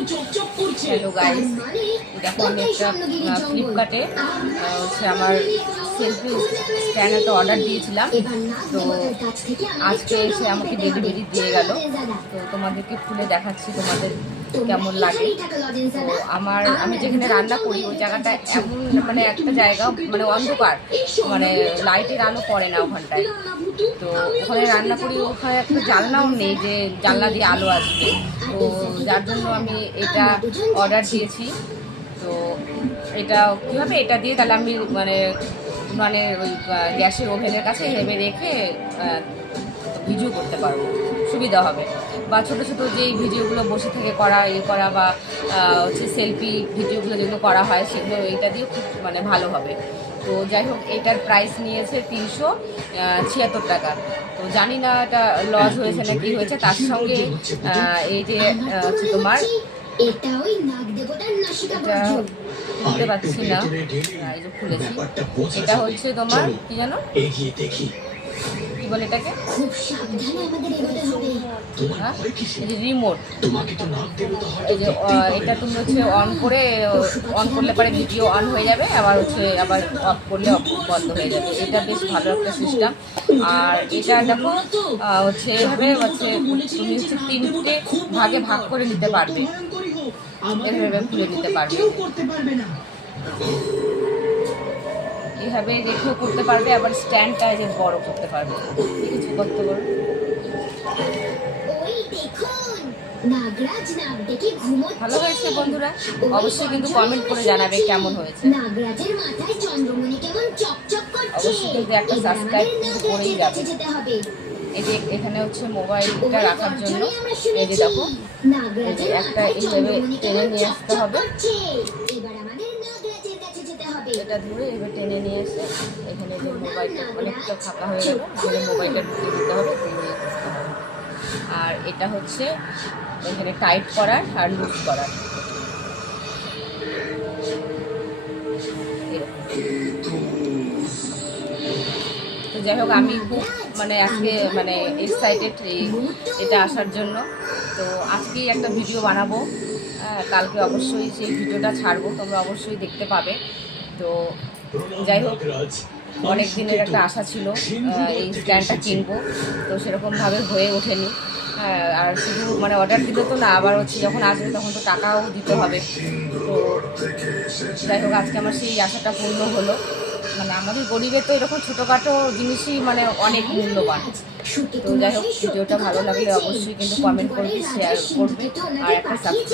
Hello guys, দেখো আমি একটা ফ্লিপকার্টে হচ্ছে আমার সেলফি স্ট্যান্ড একটা অর্ডার দিয়েছিলাম। তো আজকে এসে আমাকে ডেলিভারি দিয়ে গেল। তো তোমাদেরকে খুলে দেখাচ্ছি তোমাদের কেমন লাগে। তো আমি যেখানে রান্না করি ওই জায়গাটা এমন মানে একটা জায়গা মানে অন্ধকার, মানে লাইটের আলো পড়ে না ওখানটায়। তো ওখানে রান্না করি, ওখানে একটা জানলাও নেই যে জানলা দিয়ে আলো আসবে। তো যার জন্য আমি এটা অর্ডার দিয়েছি। তো এটা কীভাবে এটা দিয়ে তাহলে আমি মানে মানে ওই গ্যাসের ওভেনের কাছে ভেবে রেখে ভিডিও করতে পারবো, সুবিধা হবে। বা ছোটো ছোটো যেই ভিডিওগুলো বসে থেকে করা করা বা হচ্ছে সেলফি ভিডিওগুলো যেগুলো করা হয় সেগুলো এইটা দিয়ে খুব মানে ভালো হবে। তো যাই হোক, এটার প্রাইস নিয়েছে 376 টাকা। তো জানি না এটা লস হয়েছে না কি হয়েছে। তার সঙ্গে এই যে হচ্ছে তোমার এটা খুলতে পারছি না, এই যে খুলেছি। এটা হচ্ছে তোমার কি জানো, কি বলে এটাকে, রিমোট। এই যে এটা তুমি হচ্ছে অন করলে পরে ভিডিও অন হয়ে যাবে, আবার হচ্ছে আবার অফ করলে বন্ধ হয়ে যাবে। এটা বেশ ভালো একটা সিস্টেম। আর এটা দেখো হচ্ছে এভাবে হচ্ছে তুমি হচ্ছে 3টে ভাগে ভাগ করে নিতে পারবে, এভাবে খুলে নিতে পারবে, এভাবে রেখেও করতে পারবে। আবার স্ট্যান্ডটা যে বড় করতে পারবে, কিছু করতে পারবে। ভালো হয়েছে বন্ধুরা, অবশ্যই কিন্তু কমেন্ট করে জানাবে কেমন হয়েছে। অবশ্যই কিন্তু একটা সাবস্ক্রাইব করেই যাবে। এই যে এখানে হচ্ছে মোবাইলটা রাখার জন্য এই যে দেখো, এই যে একটা এইভাবে টেনে নিয়ে আসতে হবে, এটা ধরে এবার টেনে নিয়ে এসে এখানে যে মোবাইলটা অনেকটা ফাঁকা হয়ে গেল, এখানে মোবাইলটা ঢুকিয়ে দিতে হবে, দিয়ে করতে হবে। আর এটা হচ্ছে এখানে টাইট করার আর লুজ করার। তো যাই হোক, আমি খুব মানে আজকে মানে এক্সাইটেড এটা আসার জন্য। তো আজকেই একটা ভিডিও বানাবো, কালকে অবশ্যই সেই ভিডিওটা ছাড়বো, তোমরা অবশ্যই দেখতে পাবে। তো যাই হোক, অনেক দিনের একটা আশা ছিল এই স্ট্যান্ডটা কিনবো, তো সেরকমভাবে হয়ে ওঠেনি। আর শুধু মানে অর্ডার দিতে তো না, আবার হচ্ছে যখন আসবে তখন তো টাকাও দিতে হবে। তো যাই হোক, আজকে আমার সেই আশাটা পূর্ণ হলো। মানে আমাদের গরিবের তো এরকম ছোটোখাটো জিনিসই মানে অনেক মূল্যবান। তো যাই হোক, ভিডিওটা ভালো লাগলে অবশ্যই কিন্তু কমেন্ট করবে, শেয়ার করবে আর একটা সাবস্ক্রাইব